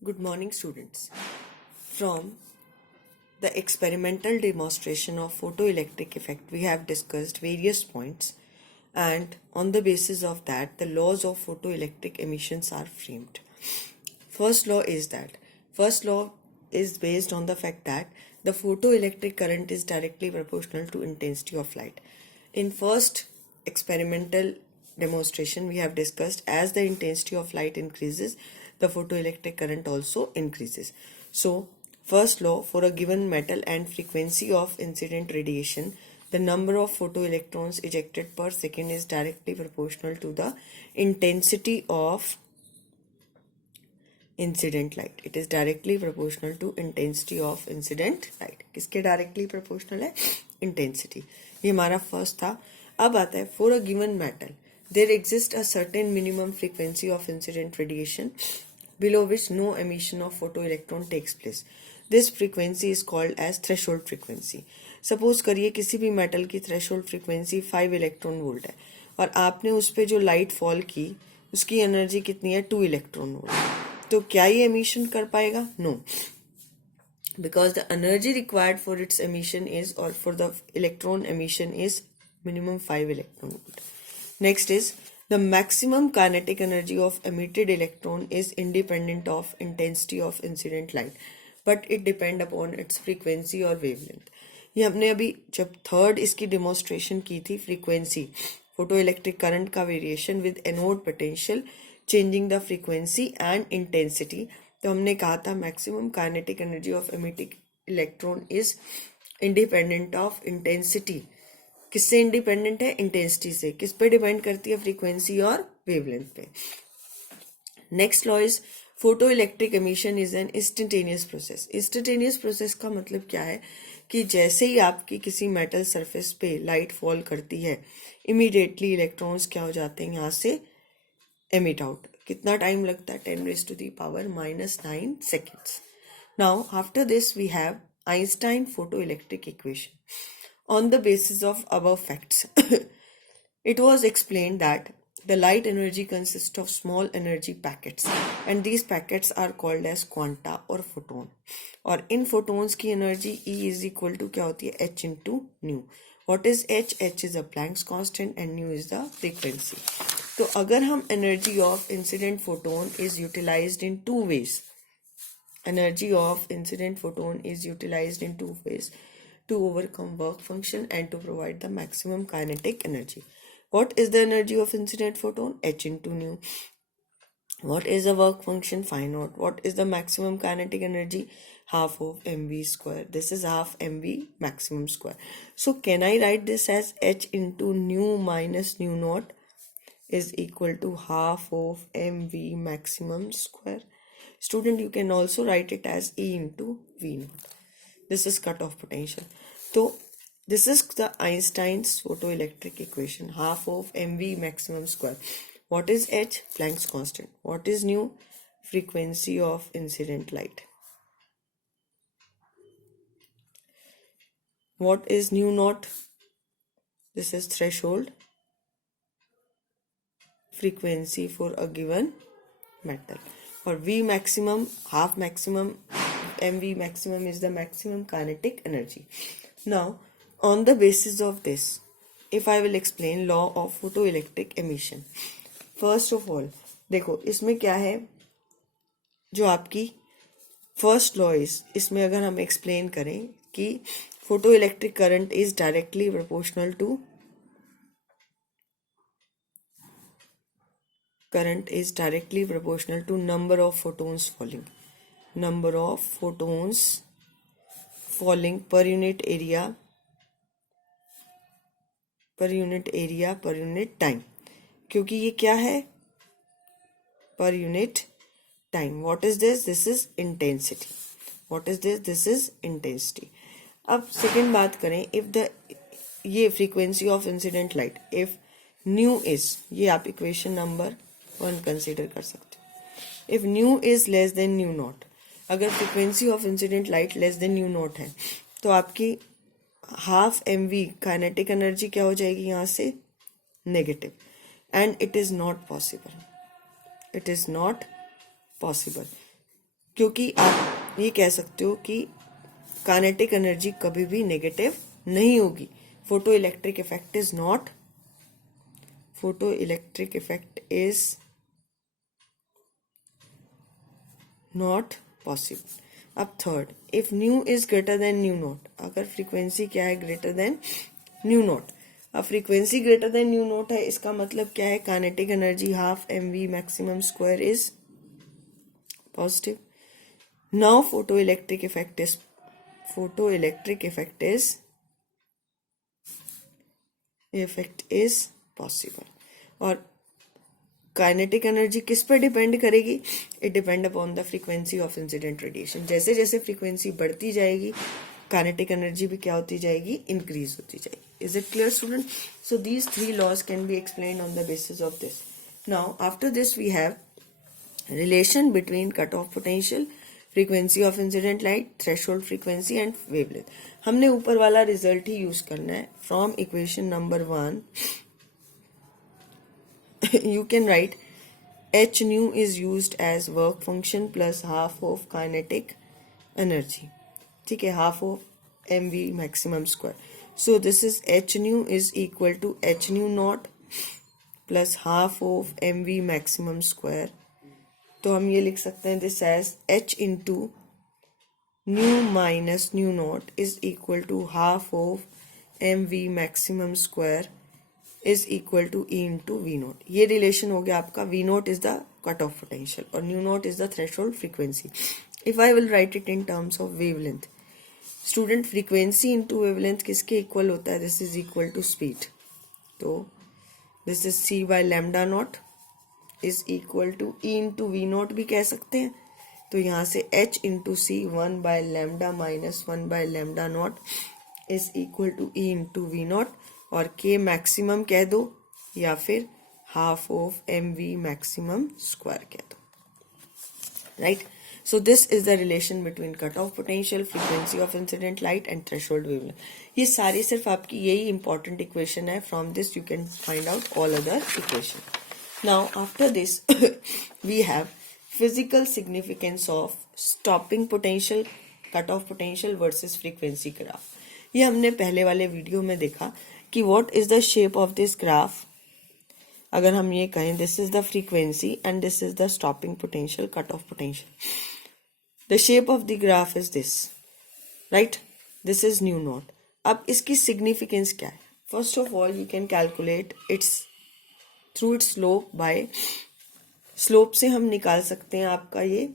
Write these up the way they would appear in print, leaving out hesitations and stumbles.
Good morning, students. From the experimental demonstration of photoelectric effect, we have discussed various points, and on the basis of that, the laws of photoelectric emissions are framed. First law is based on the fact that the photoelectric current is directly proportional to intensity of light. In first experimental demonstration, we have discussed as the intensity of light increases, the photoelectric current also increases. So, first law, for a given metal and frequency of incident radiation, the number of photoelectrons ejected per second is directly proportional to the intensity of incident light. It is directly proportional to intensity of incident light. किसके directly proportional है? Intensity. ये हमारा first था. अब आता है for a given metal there exists a certain minimum frequency of incident radiation below which no emission of photoelectron takes place. This frequency is called as threshold frequency. Suppose करिए किसी भी metal की threshold frequency 5 electron volt है और आपने उस पर जो लाइट फॉल की उसकी एनर्जी कितनी है 2 इलेक्ट्रॉन वोल्ट. तो क्या ये emission कर पाएगा? No, because the energy required for its emission is, or for the electron emission is minimum 5 electron volt. Next is the maximum kinetic energy of emitted electron is independent of intensity of incident light, but it depend upon its frequency or wavelength. ये हमने अभी जब third इसकी demonstration की थी, frequency photoelectric current का variation with anode potential changing the frequency and intensity, तो हमने कहा था maximum kinetic energy of emitting electron is independent of intensity. किससे इंडिपेंडेंट है? इंटेंसिटी से. किस पे डिपेंड करती है? फ्रीक्वेंसी और वेवलेंथ पे. Next law is photoelectric emission is an instantaneous process. Instantaneous process का मतलब क्या है कि जैसे ही आपकी किसी मेटल सरफेस पे लाइट फॉल करती है, इमीडिएटली इलेक्ट्रॉन्स क्या हो जाते हैं यहाँ से emit out. कितना टाइम लगता है? 10⁻⁻⁹ seconds. Now after this we have Einstein photoelectric equation. On the basis of above facts, it was explained that the light energy consists of small energy packets and these packets are called as quanta or photon. और इन photons की energy E is equal to क्या होती है? H into nu. What is H? H is a Planck's constant and nu is the frequency. तो अगर हम energy of incident photon is utilised in two ways, energy of incident photon is utilised in two ways to overcome work function and to provide the maximum kinetic energy. What is the energy of incident photon? H into nu. What is the work function? Phi naught. What is the maximum kinetic energy? Half of mv square. This is half mv maximum square. So can I write this as H into nu minus nu naught is equal to half of mv maximum square? Student, you can also write it as E into V naught. This is cutoff potential. So this is the Einstein's photoelectric equation, half of mv maximum square. What is H? Planck's constant. What is nu? Frequency of incident light. What is nu naught? This is threshold frequency for a given metal. For V maximum, half maximum, mv maximum is the maximum kinetic energy. Now on the basis of this, if I will explain law of photoelectric emission. First of all, देखो इसमें क्या है, जो आपकी first law is, इसमें अगर हम explain करें कि photoelectric current is directly proportional to current is directly proportional to number of photons falling. Number of photons falling per unit area, per unit time. क्योंकि ये क्या है? Per unit time. What is this? This is intensity. What is this? This is intensity. अब second बात करें, if the ये frequency of incident light, if nu is, ये आप इक्वेशन नंबर 1 कंसिडर कर सकते हो. If nu is less than nu naught, अगर frequency of incident light less than nu naught है तो आपकी हाफ mv काइनेटिक एनर्जी क्या हो जाएगी? यहाँ से negative. And it is not possible. It is not possible. क्योंकि आप ये कह सकते हो कि काइनेटिक एनर्जी कभी भी नेगेटिव नहीं होगी. Photoelectric effect is not photoelectric effect is not possible. अब third, if nu is greater than nu naught, अगर फ्रीक्वेंसी क्या है ग्रेटर देन न्यू नॉट. अब frequency greater than nu naught है, इसका मतलब क्या है, kinetic energy half mv maximum square is positive. Now photoelectric effect is possible. और काइनेटिक एनर्जी किस पर डिपेंड करेगी, it depend upon the frequency of incident radiation. जैसे जैसे फ्रीक्वेंसी बढ़ती जाएगी काइनेटिक एनर्जी भी क्या होती जाएगी, इंक्रीज होती जाएगी. Is it clear student? So these three laws can be explained on the basis of this. Now after this we have relation between cut off potential, frequency of incident light, threshold frequency and wavelength. हमने ऊपर वाला result ही use करना है. From equation number 1 you can write h nu is used as work function plus half of kinetic energy. ठीक है, half of mv maximum square. So this is h nu is equal to h nu naught plus half of mv maximum square. तो हम ये लिख सकते हैं this as h into nu minus nu naught is equal to half of mv maximum square is equal to E into V naught. ये relation हो गया आपका. V naught is the cut off potential और nu naught is the threshold frequency. If I will write it in terms of wavelength, student frequency into wavelength किसके equal होता है, this is equal to speed. तो this is c by lambda naught is equal to E into V naught भी कह सकते हैं. तो यहाँ से h into c 1 by lambda minus 1 by lambda naught is equal to E into V naught और k maximum कह दो या फिर half of mv maximum square कह दो. Right, so this is the relation between cut off potential, frequency of incident light and threshold wavelength. ये सारी सिर्फ आपकी यही इंपॉर्टेंट इक्वेशन है. From this you can find out all other equation. Now after this we have physical significance of stopping potential, cut off potential versus frequency graph. ये हमने पहले वाले वीडियो में देखा कि what is the shape of this graph. अगर हम ये कहें this is the frequency and this is the stopping potential, cut off potential. The shape of the graph is this, right, this is nu naught. अब इसकी significance क्या है? First of all you can calculate its through its slope. By slope से हम निकाल सकते हैं आपका ये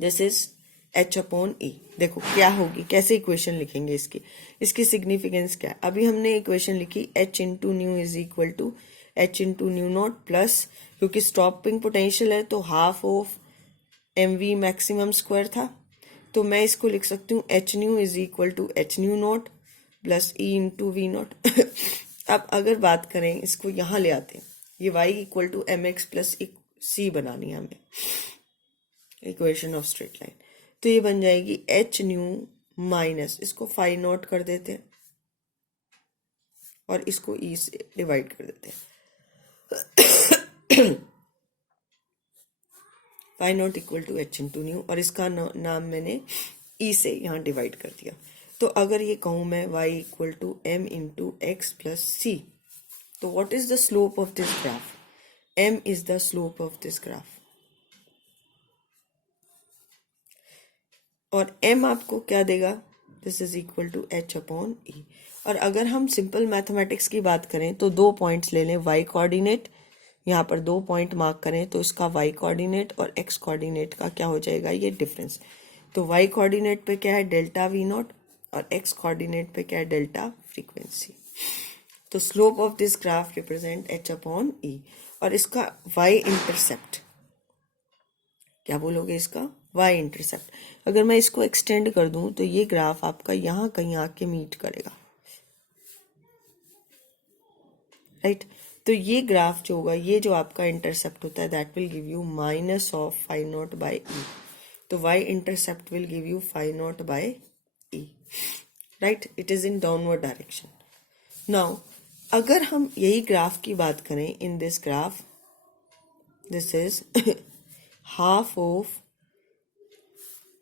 this is h upon e. देखो क्या होगी, कैसे इक्वेशन लिखेंगे इसकी सिग्निफिकेंस क्या है. अभी हमने इक्वेशन लिखी h into nu is equal to h into nu naught plus, क्योंकि स्टॉपिंग पोटेंशियल है तो half of mv maximum square था, तो मैं इसको लिख सकती हूँ h nu is equal to h nu naught plus e into V naught. अब अगर बात करें इसको यहाँ ले आते हैं, ये y equal to mx plus c बनानी है हमें, इक्वेशन ऑफ स्ट्रेट लाइन. तो ये बन जाएगी h न्यू माइनस, इसको फाई नॉट कर देते हैं और इसको e से डिवाइड कर देते हैं. Phi naught equal to h into nu और इसका नाम मैंने e से यहाँ डिवाइड कर दिया. तो अगर ये कहूँ मैं y equal to m into x plus c, तो what is the slope of this graph? m is the slope of this graph. और m आपको क्या देगा? This is equal to h upon e. और अगर हम सिंपल मैथमेटिक्स की बात करें तो 2 पॉइंट्स ले लें, y कोऑर्डिनेट, यहाँ पर 2 पॉइंट मार्क करें तो इसका y कोऑर्डिनेट और x कोऑर्डिनेट का क्या हो जाएगा, ये डिफरेंस. तो y कोऑर्डिनेट पे क्या है, डेल्टा वी नॉट, और x कोऑर्डिनेट पे क्या है, डेल्टा फ्रीक्वेंसी. तो slope of this graph represent h upon e. और इसका y इंटरसेप्ट क्या बोलोगे, इसका y इंटरसेप्ट. अगर मैं इसको एक्सटेंड कर दूं तो ये ग्राफ आपका यहाँ कहीं आके मीट करेगा, राइट. तो ये ग्राफ जो होगा, ये जो आपका इंटरसेप्ट होता है, that will give you minus of phi naught by e. तो y intercept will give you phi naught by e, right. It is in downward direction. Now अगर हम यही ग्राफ की बात करें, in this graph this is half of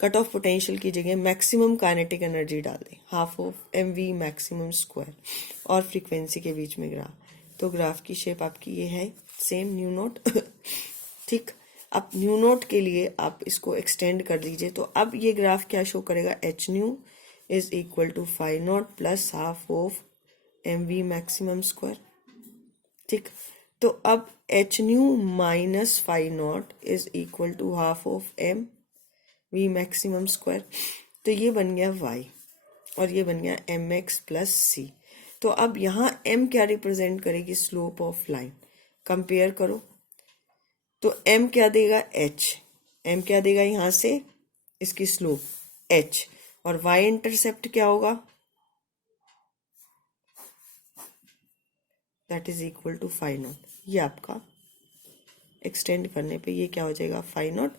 cut off potential की जगह मैक्सिमम काइनेटिक एनर्जी डाल दें, half of m v maximum square, और फ्रीक्वेंसी के बीच में ग्राफ, तो ग्राफ की शेप आपकी ये है, सेम न्यू नोट। ठीक, अब न्यू नोट के लिए आप इसको एक्सटेंड कर दीजिए, तो अब ये ग्राफ क्या शो करेगा, h nu is equal to phi naught plus half of m v maximum square. ठीक, तो अब h nu minus phi naught is equal to half of m v maximum square, तो ये बन गया y और ये बन गया एम एक्स प्लस सी। तो अब यहाँ m क्या रिप्रेजेंट करेगी, स्लोप ऑफ लाइन। कंपेयर करो तो m क्या देगा, h, m क्या देगा यहाँ से, इसकी स्लोप h, और y इंटरसेप्ट क्या होगा, that is equal to phi naught. ये आपका एक्सटेंड करने पे ये क्या हो जाएगा, फाई नॉट,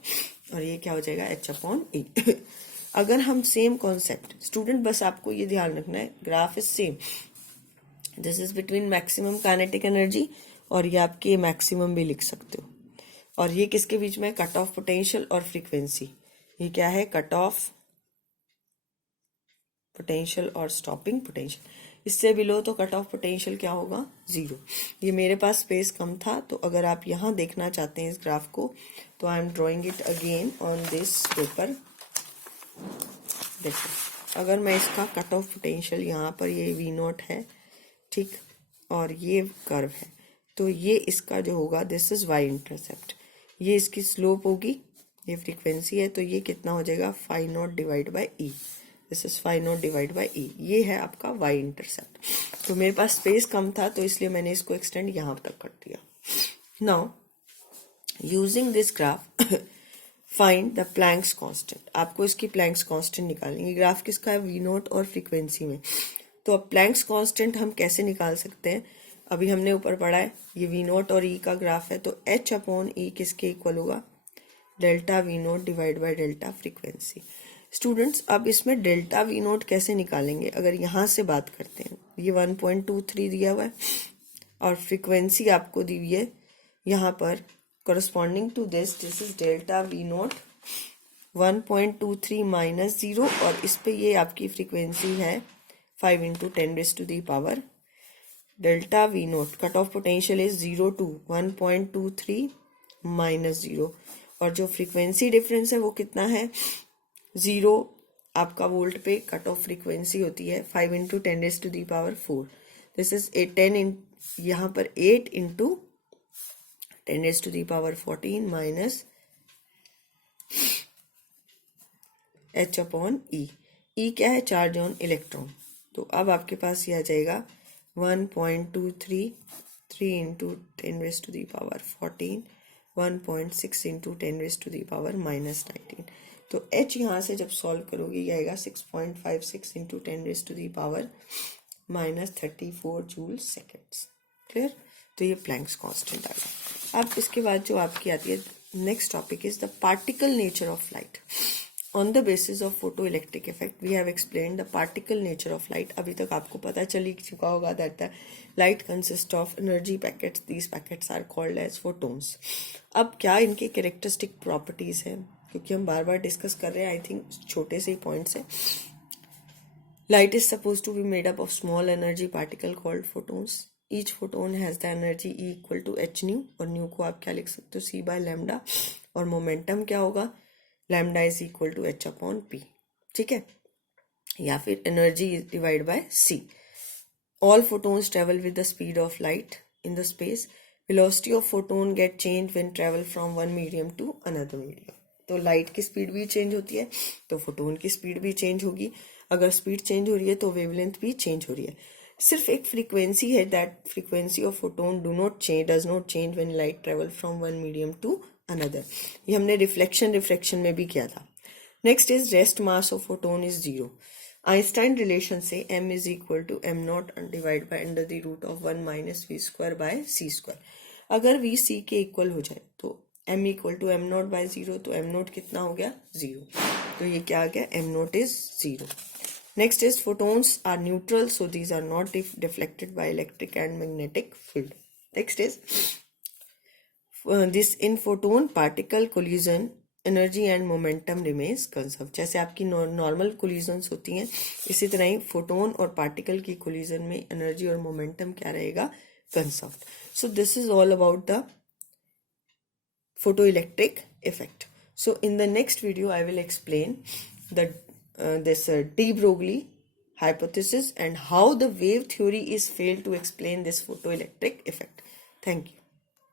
और ये क्या हो जाएगा, एच अपॉन ई। अगर हम सेम कॉन्सेप्ट, स्टूडेंट बस आपको ये ध्यान रखना है, graph is same, this is between maximum kinetic energy, और ये आपके मैक्सिमम भी लिख सकते हो, और ये किसके बीच में, कट ऑफ पोटेंशियल और फ्रीक्वेंसी। ये क्या है, कट ऑफ पोटेंशियल और स्टॉपिंग पोटेंशियल। इससे बिलो तो कट ऑफ पोटेंशियल क्या होगा, जीरो। ये मेरे पास स्पेस कम था, तो अगर आप यहाँ देखना चाहते हैं इस ग्राफ को, तो I am drawing it again on this paper. देखो, अगर मैं इसका कट ऑफ पोटेंशियल, यहाँ पर ये वी नॉट है, ठीक, और ये कर्व है, तो ये इसका जो होगा, दिस इज वाई इंटरसेप्ट, ये इसकी स्लोप होगी, ये फ्रीक्वेंसी है, तो ये कितना हो जाएगा, phi naught divide by e, this is phi naught divide by e, ये है आपका वाई इंटरसेप्ट। तो मेरे पास स्पेस कम था, तो इसलिए मैंने इसको एक्सटेंड यहाँ तक कर दिया। Now using this graph find the Planck's constant, आपको इसकी प्लैंक्स कांस्टेंट निकालेंगे। ग्राफ किसका है, वी नॉट और फ्रीक्वेंसी में। तो अब प्लैंक्स कांस्टेंट हम कैसे निकाल सकते हैं, अभी हमने ऊपर पढ़ा है, ये वी नॉट और ई का ग्राफ है, तो एच अपॉन ई किसके इक्वल होगा, delta v not divide by delta frequency. Students, अब इसमें डेल्टा वी नॉट कैसे निकालेंगे, अगर यहाँ से बात करते हैं, ये 1.23 दिया हुआ है, और फ्रीक्वेंसी आपको दी हुई है यहाँ पर, corresponding to this is delta v not 1.23 minus 0, और इस पे ये आपकी फ्रीक्वेंसी है 5 into 10⁻⁴ delta v not, cut off potential is 0 to 1.23 minus 0, और जो फ्रीक्वेंसी डिफरेंस है वो कितना है, 0 आपका वोल्ट पे कट ऑफ फ्रीक्वेंसी होती है 5 इंटू 10⁻⁴, दिस इज 10 यहाँ पर 8 इंटू 10⁻14 माइनस h अपॉन ई। ई क्या है, चार्ज ऑन इलेक्ट्रॉन। तो अब आपके पास ये आ जाएगा 1.23 3 इंटू 10⁻14 1.6 इंटू 10⁻⁻19। तो h यहाँ से जब सॉल्व करोगे ये आएगा 6.56 इंटू 10⁻⁻34 जूल सेकेंड्स। क्लियर, तो ये प्लैंक्स कांस्टेंट आ गया। अब इसके बाद जो आपकी आती है next topic is the particle nature of light. On the basis of photoelectric effect we have explain the particle nature of light. अभी तक आपको पता चल चुका होगा that the light consist of energy packets, these packets are called as photons. अब क्या इनके कैरेक्टरिस्टिक प्रॉपर्टीज हैं, क्योंकि हम बार बार डिस्कस कर रहे हैं, आई थिंक छोटे से ही पॉइंट से। Light is suppose to be made up of small energy particle called photons. Each photon has the energy E equal to h nu, और न्यू को आप क्या लिख सकते हो, सी बाय लैम्डा, और मोमेंटम क्या होगा, lambda is equal to h upon p. ठीक है, या फिर energy divide by c. All photons travel with the speed of light in the space. Velocity of photon get change when travel from one medium to another medium. तो light की speed भी change होती है, तो photon की speed भी change होगी। अगर स्पीड चेंज हो रही है तो वेवलेंथ भी चेंज हो रही है। सिर्फ एक फ्रीक्वेंसी है, that frequency of photon does not change when light travel from one medium to another. ये हमने रिफ्लेक्शन में भी किया था। Next is rest mass of photon is 0। Einstein relation से m is equal to m naught divide by under the root of 1 minus V square by C square. अगर v c के equal हो जाए तो m equal to m naught bye 0, तो m not कितना हो गया, 0। तो ये क्या आ गया, m not is 0। Next is photons are neutral, so these are not deflected by electric and magnetic field. Next is this in photon particle collision, energy and momentum remains conserve. जैसे आपकी normal collisions होती हैं, इसी तरह ही photon और particle की collision में energy और मोमेंटम क्या रहेगा, conserve. So this is all about the photoelectric effect. So in the next video I will explain the this de Broglie hypothesis and how the wave theory is failed to explain this photoelectric effect. Thank you.